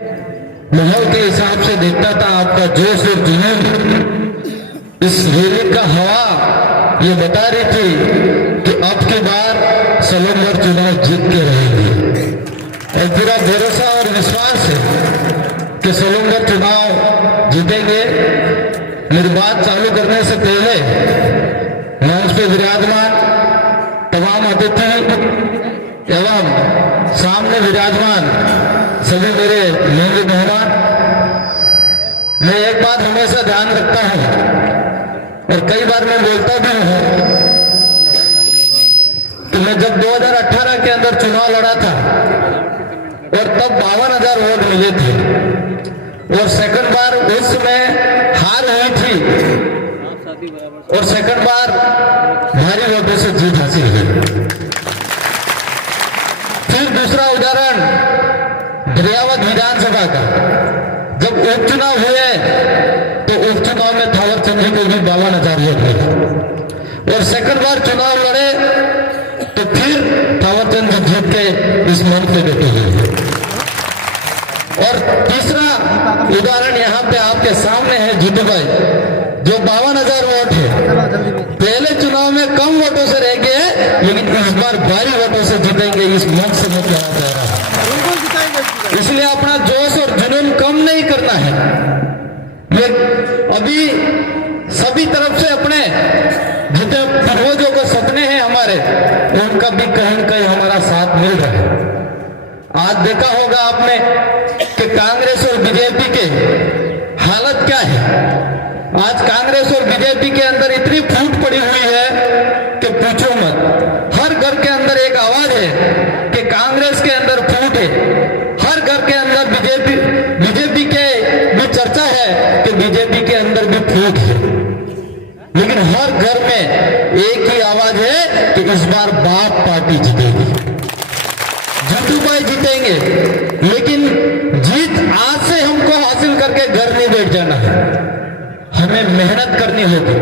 माहौल के हिसाब से देखता था आपका जोश और जुनून। इस रैली का हवा ये बता रही थी कि अब की बार सलूमगढ़ चुनाव जीत के रहेगी और पूरा भरोसा और विश्वास है कि सलूमगढ़ चुनाव जीतेंगे। मेरी बात चालू करने से पहले मंच पे विराजमान तमाम अतिथि एवं सामने विराजमान सभी मेरे मेहमान मेहमान, मैं एक बात हमेशा ध्यान रखता हूं और कई बार मैं बोलता भी हूं कि मैं जब 2018 के अंदर चुनाव लड़ा था और तब 52,000 वोट मिले थे और सेकंड बार उस समय हार हुई थी और सेकंड बार भारी वोटों से जीत हासिल हुई। फिर दूसरा उदाहरण दरियावत विधानसभा का, जब उपचुनाव हुए तो उपचुनाव में थावरचंद जी को भी 52,000 वोट मिला और सेकंड बार चुनाव लड़े तो फिर थावरचंद जी जीत के इस मंच पे बैठे हुए। और तीसरा उदाहरण यहाँ पे आपके सामने है जीतू भाई, जो 52,000 वोट है, पहले चुनाव में कम वोटों से रह गए लेकिन इस बार भारी वोटों से जीतेंगे। इस मंच से मैं कहना चाह रहा हूं, इसलिए अपना जोश और जुनून कम नहीं करना है। ये अभी सभी तरफ से अपने जितने पूर्वजों के सपने हैं हमारे, उनका भी कहीं न कहीं हमारा साथ मिल रहा है। आज देखा होगा आपने कि कांग्रेस और बीजेपी के हालत क्या है। आज कांग्रेस और बीजेपी के अंदर इतनी फूट पड़ी हुई है कि पूछो मत। हर घर के अंदर एक आवाज है कि कांग्रेस के अंदर फूट है, हर घर के अंदर बीजेपी के भी चर्चा है कि बीजेपी के अंदर भी फूट है, लेकिन हर घर में एक ही आवाज है कि इस बार बाप पार्टी जीतेगी, जीतू भाई जीतेंगे। लेकिन जीत आज से हमको हासिल करके घर नहीं बैठ जाना है, हमें मेहनत करनी होगी।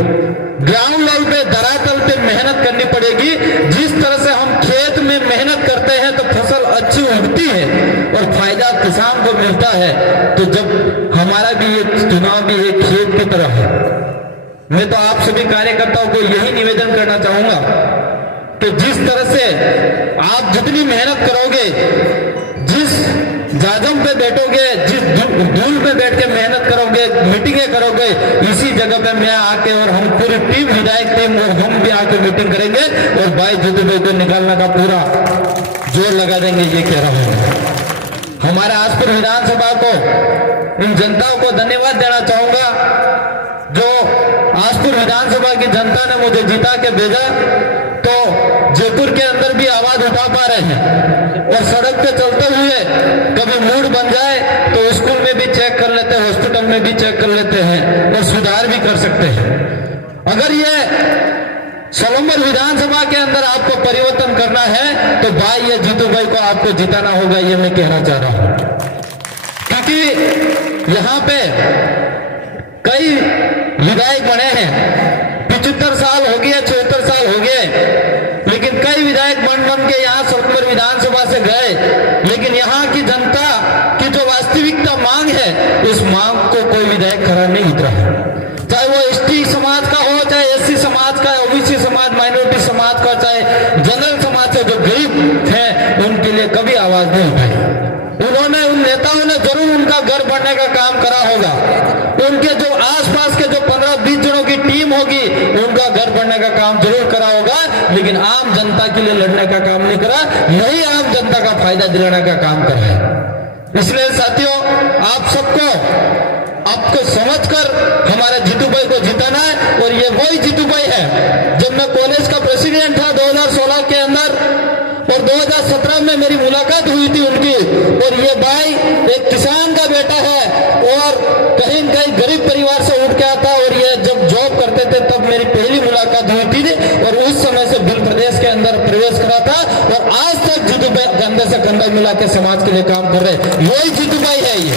ग्राउंड लेवल पे धरातल पे मेहनत करनी पड़ेगी। जिस तरह से हम खेत में मेहनत करते हैं तो फसल अच्छी उगती है और फायदा किसान को मिलता है, तो जब हमारा भी ये चुनाव भी एक खेत की तरह है। मैं तो आप सभी कार्यकर्ताओं को यही निवेदन करना चाहूंगा कि जिस तरह से आप जितनी मेहनत करोगे, जिस जाजम पे बैठोगे, जिस धूल पे बैठ के मेहनत करोगे, मीटिंगें करोगे, इसी जगह पे मैं आके और हम पूरी टीम, विधायक टीम और हम भी आके मीटिंग करेंगे और भाई जीतू भाई को निकालने का पूरा जोर लगा देंगे, ये कह रहा हूं। हमारे आसपुर विधानसभा को, इन जनताओं को धन्यवाद देना चाहूंगा जो आसपुर विधानसभा की जनता ने मुझे जिता के भेजा। तो जयपुर के अंदर भी आवाज उठा पा रहे हैं और सड़क पे चलते हुए कभी मूड बन जाए तो स्कूल में भी चेक कर लेते हैं, हॉस्पिटल में भी चेक कर लेते हैं और सुधार भी कर सकते हैं। अगर ये सलूमगढ़ विधानसभा के अंदर आपको परिवर्तन करना है तो भाई ये जीतू भाई को आपको जिताना होगा, ये मैं कहना चाह रहा हूं। क्योंकि यहाँ पे कई विधायक बने हैं, 75 साल हो गए, 76 साल हो गए, लेकिन कई विधायक बन के यहाँ सलूमगढ़ विधानसभा से गए, लेकिन यहाँ की जनता की जो वास्तविकता मांग है, उस मांग को कोई विधायक खरा नहीं उतरा है। चाहे वो एसटी समाज का हो, चाहे एससी समाज का, ओबीसी समाज, माइनॉरिटी समाज का, चाहे जनरल समाज से जो गरीब है, उनके लिए कभी आवाज नहीं उठाई। उन्होंने, उन नेताओं ने जरूर उनका घर बनने का काम करा होगा, उनके जो आसपास के जो 15-20 जनों की टीम होगी, उनका घर बनने का काम जरूर करा होगा, लेकिन आम जनता के लिए लड़ने का काम नहीं करा, नहीं आम जनता का फायदा दिलाने का काम करा है। इसलिए साथियों, आप सबको आपको समझकर हमारे जीतू भाई को जिताना है। और ये वही जीतू भाई है जब मैं कॉलेज का प्रेसिडेंट था 2016 के अंदर और 2017 में मेरी मुलाकात हुई थी उनकी, और ये भाई एक किसान का बेटा है और कहीं न कहीं गरीब परिवार से उठ के आता, और ये जब जॉब करते थे तब मेरी पहली मुलाकात हुई थी और उस समय से भिल प्रदेश के अंदर प्रवेश करा था और आज तक जीतू भाई कंधे से कंधा मिला के समाज के लिए काम कर रहे, वही जीतू भाई है ये।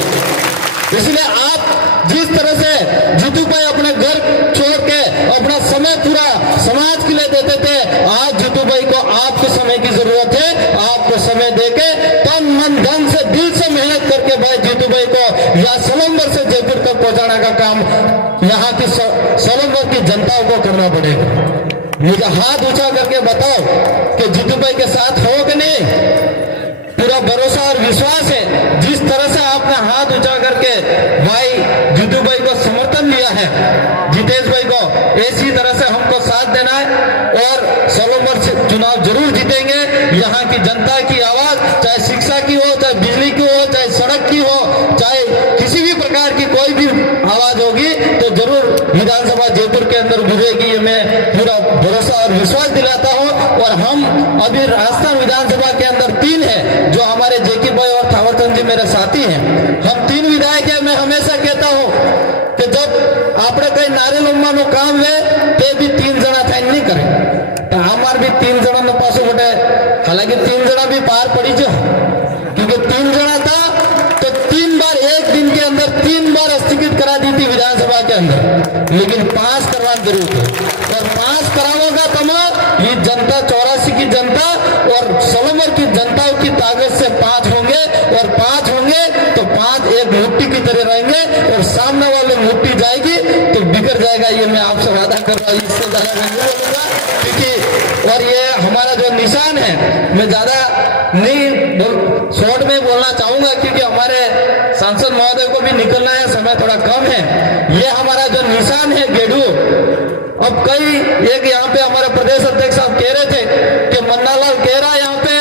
इसलिए आप जिस तरह से जीतू भाई अपने घर छोड़ के अपना समय पूरा समाज के लिए देते थे, आज जीतू भाई को आपके समय की जरूरत है। आपको समय देके तन मन धन से दिल से मेहनत करके भाई जीतू भाई को या सोलंबर से जयपुर तक पहुंचाने का काम यहाँ की सोलंबर की जनता को करना पड़ेगा। मुझे हाथ ऊंचा करके बताओ कि जीतू भाई के साथ हो कि नहीं। पूरा भरोसा और विश्वास है। जिस तरह से आपने हाथ ऊंचा करके भाई जीतू भाई को समर्थन दिया है, जितेश भाई को, इसी तरह से हमको साथ देना है और सोलंबर से चुनाव जरूर जीतेंगे। यहाँ की जनता की आवाज, चाहे शिक्षा की हो, चाहे बिजली की हो, चाहे सड़क की हो, चाहे किसी भी प्रकार की कोई भी आवाज होगी तो जरूर विधानसभा जयपुर के अंदर गुजरेगी। ये मैं पूरा भरोसा और विश्वास दिलाता हूँ। और हम अभी राजस्थान विधानसभा के अंदर 3 है, जो हमारे जेकी भाई और थावरचंद जी मेरे साथी हैं। हम 3 विधायक है। मैं हमेशा कहता हूँ कि जब आपने कई नारे लंबानो काम है ते भी 3 जना था नहीं करे तो हमार भी 3 जना ने पासो बटे। हालांकि 3 जना भी पार पड़ी जो, क्योंकि 3 जना था तो 3 बार एक दिन के अंदर 3 बार स्थगित करा दी थी विधानसभा के अंदर, लेकिन पास करवा जरूर थे। और पास कराओगा तमाम ये जनता, 84 की जनता और सोलंबर की जनता की ताकत से 5 होंगे और 5 होंगे तो 5 एक मुट्ठी की तरह रहेंगे और सामने वाले मुट्ठी जाएगी तो बिगड़ जाएगा। ये मैं आपसे वादा कर रहा हूँ, इससे ज्यादा नहीं बोलूंगा। क्योंकि और ये हमारा जो निशान है, मैं ज्यादा नहीं शॉर्ट में बोलना चाहूंगा क्योंकि हमारे सांसद महोदय को भी निकलना है, समय थोड़ा कम है। ये हमारा जो निशान है गेडू, अब कई एक यहाँ पे हमारे प्रदेश अध्यक्ष साहब कह रहे थे कि मन्नालाल कह रहा है यहाँ पे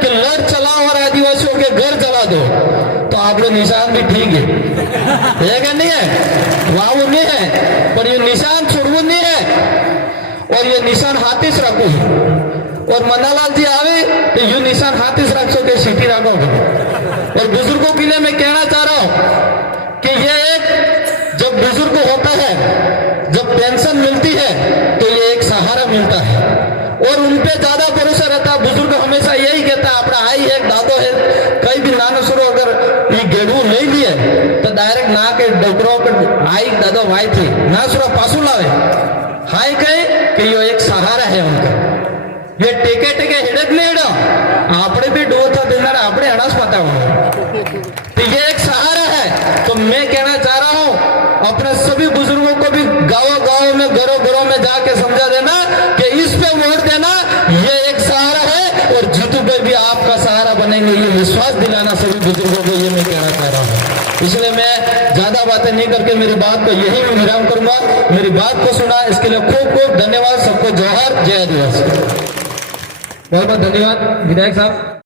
कि लड़ चलाओ और आदिवासियों के घर जला दो, तो आप लोग निशान भी ठीक है क्या नहीं है, वाह नहीं है, पर ये निशान छोड़ू नहीं है और ये निशान हाथी से रखो। और मन्नालाल जी आवे तो यू निशान हाथी से रखो के सीटी रखोगे। और बुजुर्गों के लिए मैं कहना चाह रहा हूं कि ये एक जब बुजुर्ग होता है, जब पेंशन मिलती है तो ये एक सहारा मिलता है और उनपे ज्यादा भरोसा रहता है। बुजुर्ग हमेशा यही कहता है अपना आई है दादो है, कई भी नानो शुरू अगर ये गेड़ू नहीं लिए तो डायरेक्ट ना के डॉक्टरों पर आई दादो भाई थी ना सुरा पासू लावे हाई कहे कि ये एक सहारा है उनका। ये टेके टेके हिड़क नहीं हिड़ो आपने भी डोर था दिन आपने अनास पता हो, तो ये एक सहारा है। तो मैं कहना चाह रहा हूं अपने सभी बुजुर्गों को भी गांव में घरों में जाके समझा देना कि इस पे वोट देना, ये एक सहारा है और जीतू भाई भी आपका सहारा बनेंगे, ये विश्वास दिलाना सभी बुजुर्गों को, ये मैं कहना चाह रहा हूँ। इसलिए मैं ज्यादा बातें नहीं करके मेरी बात को यही मैं विराम करूंगा। मेरी बात को सुना इसके लिए खूब खूब धन्यवाद। सबको जोहार, जय आदिवासी। बहुत बहुत धन्यवाद विधायक साहब।